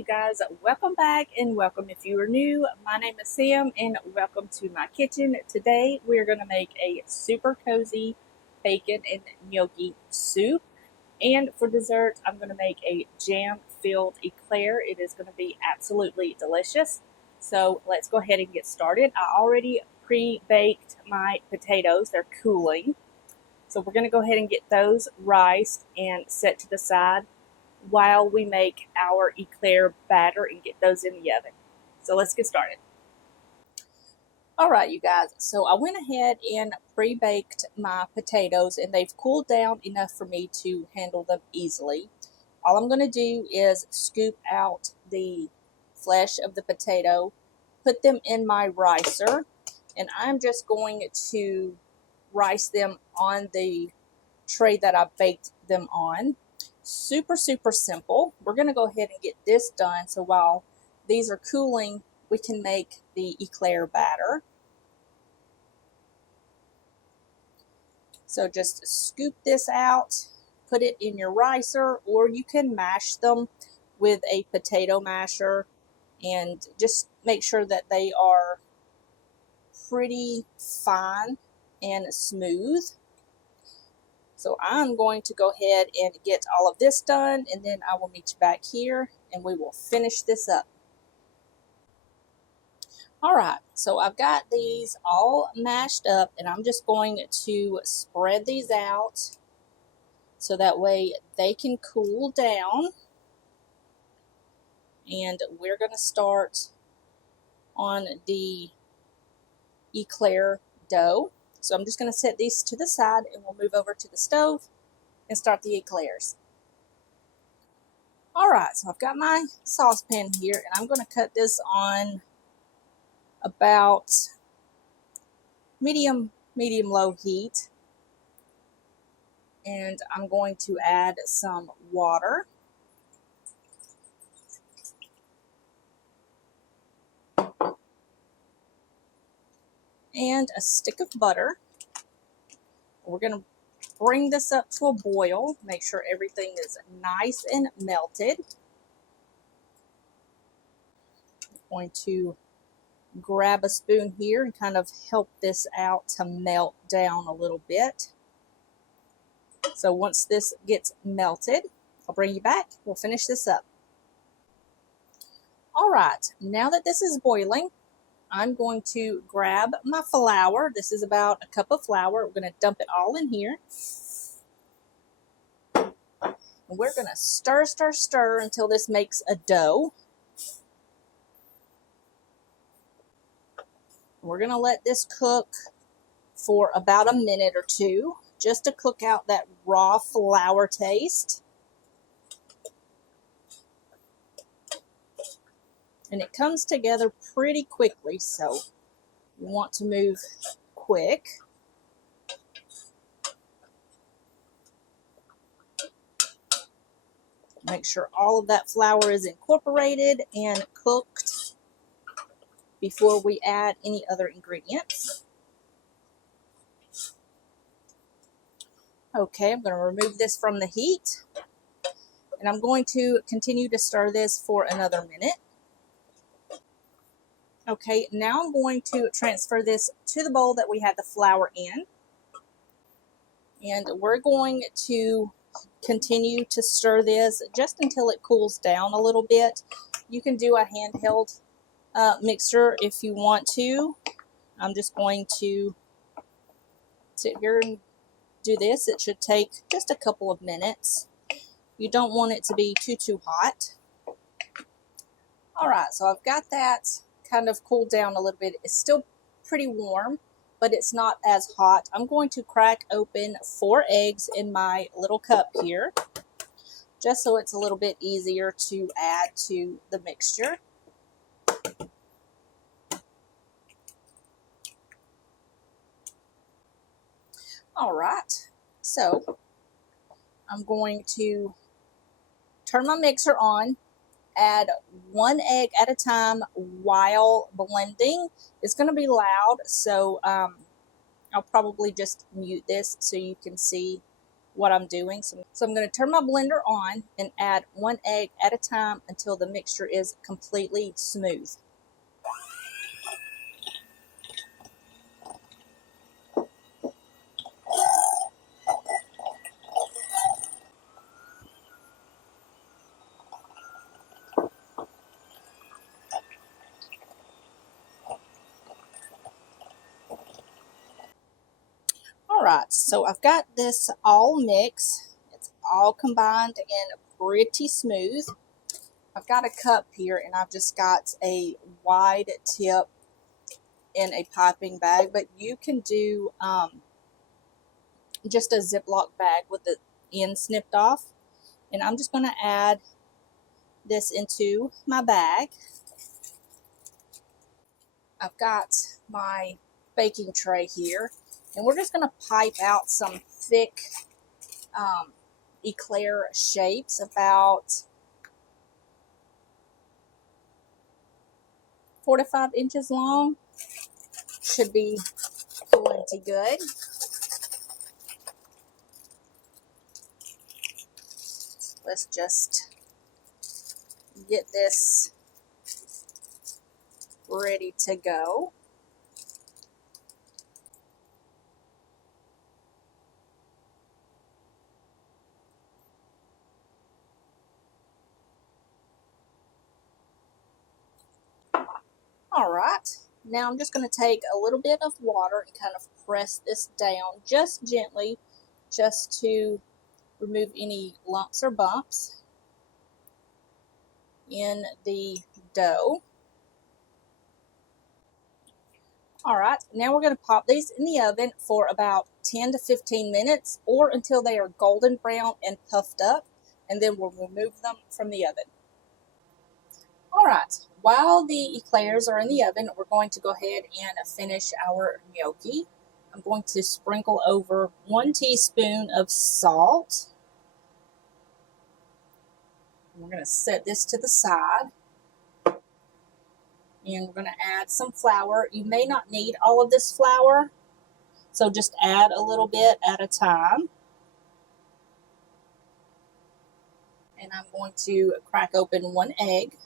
you guys, welcome back and welcome if you are new. My name is Sam and welcome to my kitchen. Today we are going to make a super cozy bacon and gnocchi soup, and for dessert I'm going to make a jam filled eclair. It is going to be absolutely delicious. So let's go ahead and get started. I already pre-baked my potatoes. They're cooling. So we're going to go ahead and get those riced and set to the side while we make our eclair batter and get those in the oven. So let's get started. Alright you guys, so I went ahead and pre-baked my potatoes and they've cooled down enough for me to handle them easily. All I'm going to do is scoop out the flesh of the potato, put them in my ricer, and I'm just going to rice them on the tray that I baked them on. Super simple. We're going to go ahead and get this done, so while these are cooling we can make the eclair batter. So just scoop this out, put it in your ricer, or you can mash them with a potato masher and just make sure that they are pretty fine and smooth. So I'm going to go ahead and get all of this done, and then I will meet you back here and we will finish this up. Alright, so I've got these all mashed up and I'm just going to spread these out so that way they can cool down. And we're going to start on the eclair dough. So I'm just going to set these to the side and we'll move over to the stove and start the eclairs. Alright, so I've got my saucepan here and I'm going to cut this on about medium low heat. And I'm going to add some water. And a stick of butter. We're going to bring this up to a boil. Make sure everything is nice and melted. I'm going to grab a spoon here and kind of help this out to melt down a little bit. So once this gets melted, I'll bring you back. We'll finish this up. Alright, now that this is boiling, I'm going to grab my flour. This is about a cup of flour. We're going to dump it all in here. And we're going to stir until this makes a dough. We're going to let this cook for about a minute or two, just to cook out that raw flour taste. And it comes together pretty quickly, so you want to move quick. Make sure all of that flour is incorporated and cooked before we add any other ingredients. Okay, I'm going to remove this from the heat, and I'm going to continue to stir this for another minute. Okay, now I'm going to transfer this to the bowl that we had the flour in. And we're going to continue to stir this just until it cools down a little bit. You can do a handheld mixer if you want to. I'm just going to sit here and do this. It should take just a couple of minutes. You don't want it to be too hot. Alright, so I've got that kind of cooled down a little bit. It's still pretty warm, but it's not as hot. I'm going to crack open 4 eggs in my little cup here, just so it's a little bit easier to add to the mixture. Alright, so I'm going to turn my mixer on, add 1 egg at a time while blending. It's going to be loud, so I'll probably just mute this so you can see what I'm doing. So I'm going to turn my blender on and add 1 egg at a time until the mixture is completely smooth. Alright, so I've got this all mixed. It's all combined and pretty smooth. I've got a cup here and I've just got a wide tip in a piping bag, but you can do just a Ziploc bag with the end snipped off. And I'm just going to add this into my bag. I've got my baking tray here, and we're just going to pipe out some thick eclair shapes, about 4 to 5 inches long. Should be plenty good. Let's just get this ready to go. All right, now I'm just going to take a little bit of water and kind of press this down just gently, just to remove any lumps or bumps in the dough. All right, now we're going to pop these in the oven for about 10 to 15 minutes or until they are golden brown and puffed up, and then we'll remove them from the oven. All right, while the eclairs are in the oven, we're going to go ahead and finish our gnocchi. I'm going to sprinkle over 1 teaspoon of salt. We're going to set this to the side. And we're going to add some flour. You may not need all of this flour, so just add a little bit at a time. And I'm going to crack open 1 egg.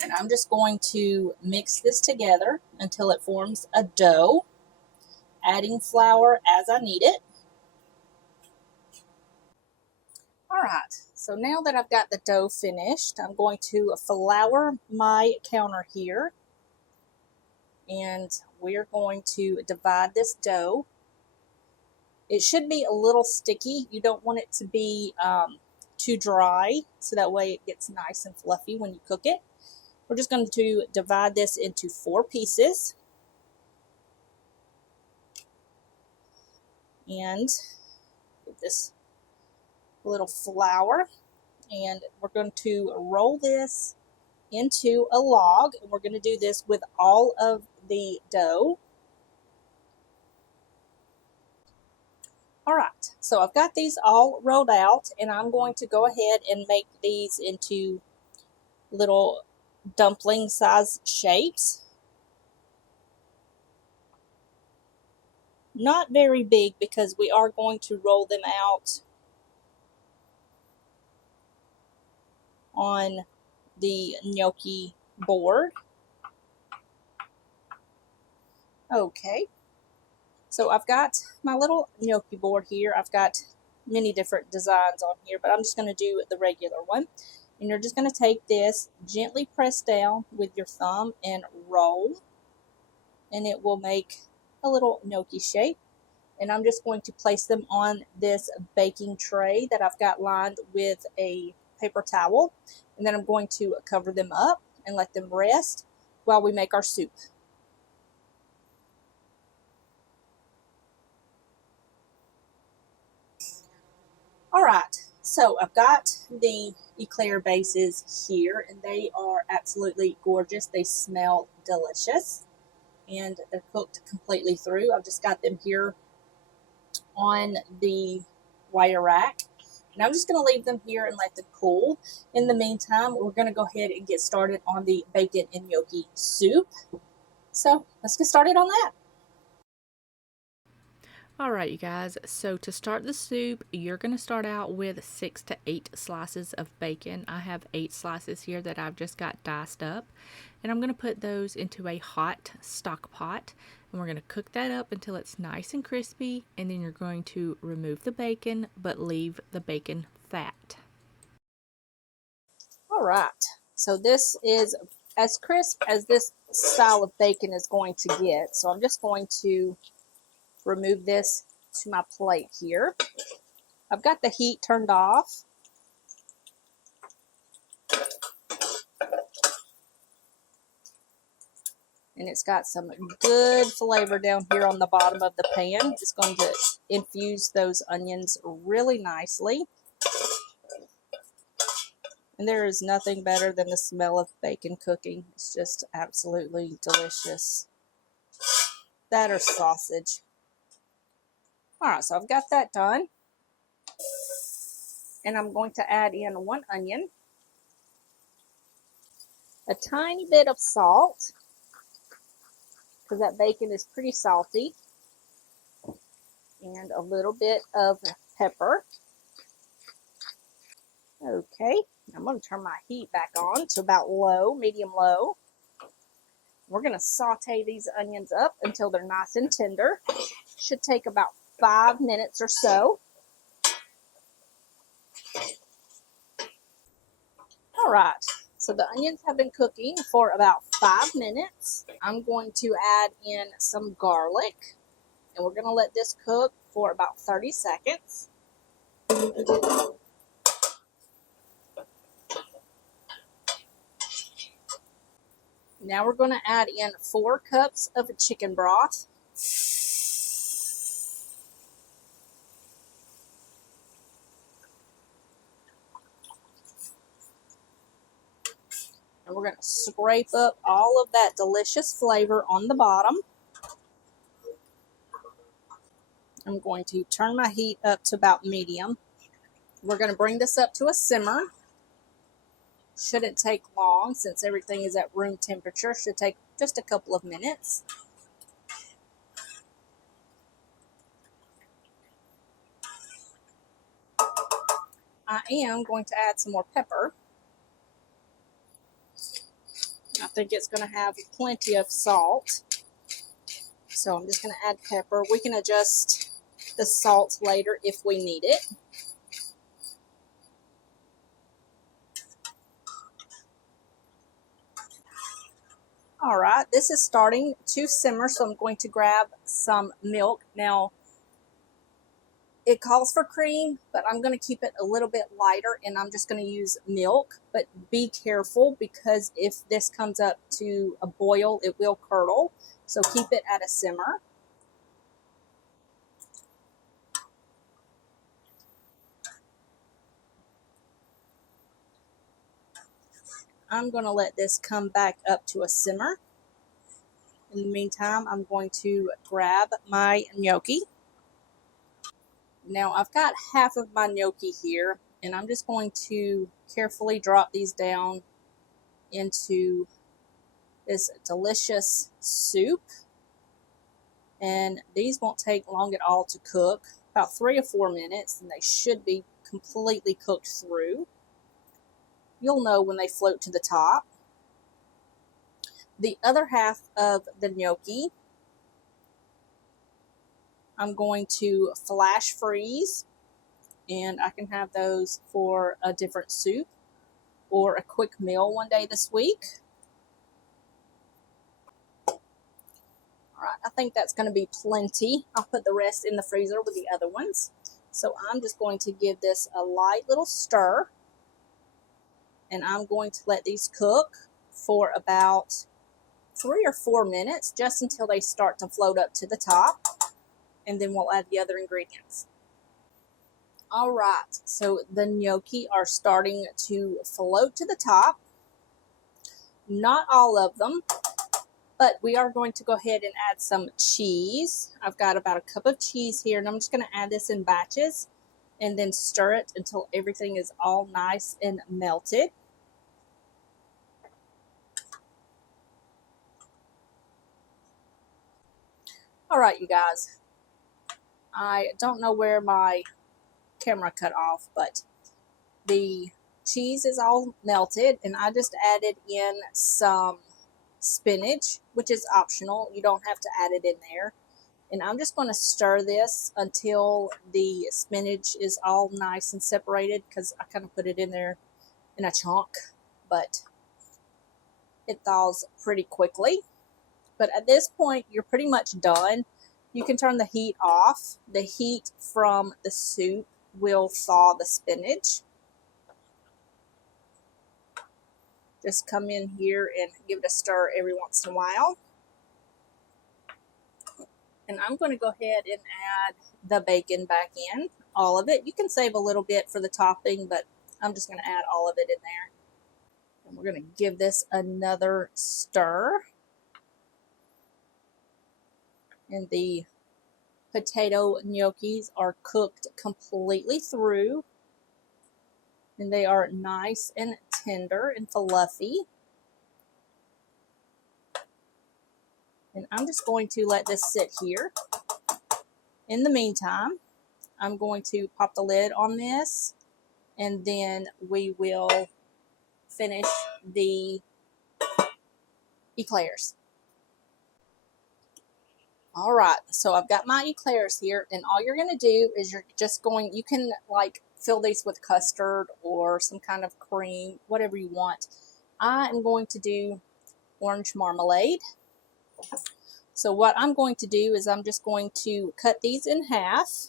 And I'm just going to mix this together until it forms a dough, adding flour as I need it. All right, so now that I've got the dough finished, I'm going to flour my counter here. And we're going to divide this dough. It should be a little sticky. You don't want it to be too dry, so that way it gets nice and fluffy when you cook it. We're just going to divide this into 4 pieces. And give this a little flour. And we're going to roll this into a log. And we're going to do this with all of the dough. All right, so I've got these all rolled out, and I'm going to go ahead and make these into little dumpling size shapes. Not very big because we are going to roll them out on the gnocchi board. Okay, so I've got my little gnocchi board here. I've got many different designs on here, but I'm just going to do the regular one. And you're just going to take this, gently press down with your thumb and roll, and it will make a little gnocchi shape. And I'm just going to place them on this baking tray that I've got lined with a paper towel. And then I'm going to cover them up and let them rest while we make our soup. All right, so I've got the eclair bases here, and they are absolutely gorgeous. They smell delicious, and they're cooked completely through. I've just got them here on the wire rack, and I'm just going to leave them here and let them cool. In the meantime, we're going to go ahead and get started on the bacon and gnocchi soup. So let's get started on that. Alright, you guys, so to start the soup, you're going to start out with 6 to 8 slices of bacon. I have 8 slices here that I've just got diced up, and I'm going to put those into a hot stock pot, and we're going to cook that up until it's nice and crispy, and then you're going to remove the bacon, but leave the bacon fat. Alright, so this is as crisp as this style of bacon is going to get, so I'm just going to remove this to my plate here. I've got the heat turned off. And it's got some good flavor down here on the bottom of the pan. It's going to infuse those onions really nicely. And there is nothing better than the smell of bacon cooking. It's just absolutely delicious. That or sausage. Alright, so I've got that done. And I'm going to add in 1 onion, a tiny bit of salt, because that bacon is pretty salty, and a little bit of pepper. Okay, I'm going to turn my heat back on to about low, medium low. We're going to saute these onions up until they're nice and tender. Should take about 5 minutes or so. All right, so the onions have been cooking for about 5 minutes. I'm going to add in some garlic, and we're going to let this cook for about 30 seconds. Now we're going to add in 4 cups of chicken broth. And we're going to scrape up all of that delicious flavor on the bottom. I'm going to turn my heat up to about medium. We're going to bring this up to a simmer. Shouldn't take long since everything is at room temperature. Should take just a couple of minutes. I am going to add some more pepper. I think it's going to have plenty of salt. So I'm just going to add pepper. We can adjust the salt later if we need it. All right, this is starting to simmer, so I'm going to grab some milk. Now, it calls for cream, but I'm going to keep it a little bit lighter, and I'm just going to use milk. But be careful, because if this comes up to a boil, it will curdle. So keep it at a simmer. I'm going to let this come back up to a simmer. In the meantime, I'm going to grab my gnocchi. Now I've got half of my gnocchi here, and I'm just going to carefully drop these down into this delicious soup. And these won't take long at all to cook, about 3 or 4 minutes, and they should be completely cooked through. You'll know when they float to the top. The other half of the gnocchi, I'm going to flash freeze, and I can have those for a different soup or a quick meal one day this week. All right, I think that's going to be plenty. I'll put the rest in the freezer with the other ones. So I'm just going to give this a light little stir, and I'm going to let these cook for about 3 or 4 minutes, just until they start to float up to the top, and then we'll add the other ingredients. All right, so the gnocchi are starting to float to the top. Not all of them, but we are going to go ahead and add some cheese. I've got about a cup of cheese here, and I'm just going to add this in batches and then stir it until everything is all nice and melted. All right, you guys, I don't know where my camera cut off, but the cheese is all melted, and I just added in some spinach, which is optional. You don't have to add it in there. And I'm just going to stir this until the spinach is all nice and separated, because I kind of put it in there in a chunk, but it thaws pretty quickly. But at this point, you're pretty much done. You can turn the heat off. The heat from the soup will thaw the spinach. Just come in here and give it a stir every once in a while. And I'm going to go ahead and add the bacon back in, all of it. You can save a little bit for the topping, but I'm just going to add all of it in there. And we're going to give this another stir. And the potato gnocchis are cooked completely through. And they are nice and tender and fluffy. And I'm just going to let this sit here. In the meantime, I'm going to pop the lid on this, and then we will finish the eclairs. All right, so I've got my eclairs here, and all you're going to do is you can like fill these with custard or some kind of cream, whatever you want. I am going to do orange marmalade. So what I'm going to do is I'm just going to cut these in half.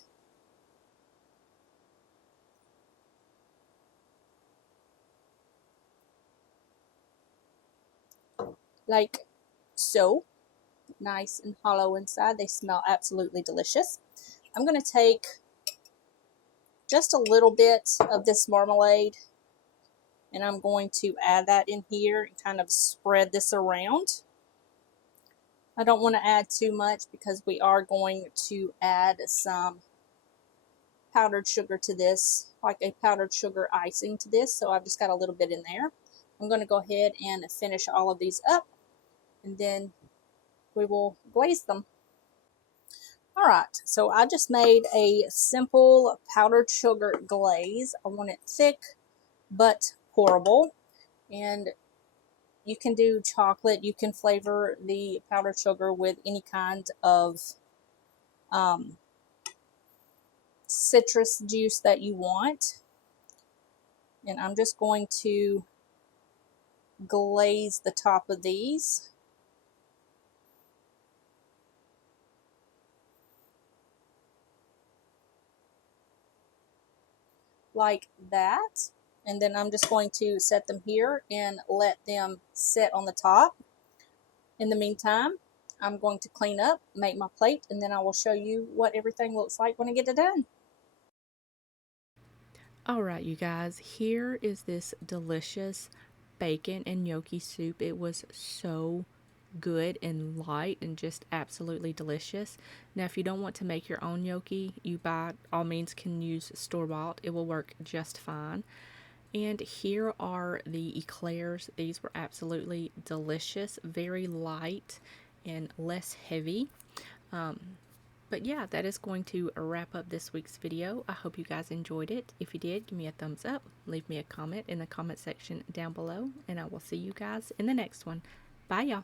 Like so. Nice and hollow inside. They smell absolutely delicious. I'm going to take just a little bit of this marmalade, and I'm going to add that in here and kind of spread this around. I don't want to add too much because we are going to add some powdered sugar to this, like a powdered sugar icing to this, so I've just got a little bit in there. I'm going to go ahead and finish all of these up, and then we will glaze them. Alright, so I just made a simple powdered sugar glaze. I want it thick but pourable, and you can do chocolate. You can flavor the powdered sugar with any kind of citrus juice that you want. And I'm just going to glaze the top of these. Like that. And then I'm just going to set them here and let them sit on the top. In the meantime, I'm going to clean up, make my plate, and then I will show you what everything looks like when I get it done. Alright, you guys, here is this delicious bacon and gnocchi soup. It was so good and light and just absolutely delicious. Now, if you don't want to make your own gnocchi, you by all means can use store-bought. It will work just fine. And here are the eclairs. These were absolutely delicious, very light and less heavy. But yeah, that is going to wrap up this week's video. I hope you guys enjoyed it. If you did, give me a thumbs up. Leave me a comment in the comment section down below. And I will see you guys in the next one. Bye, y'all.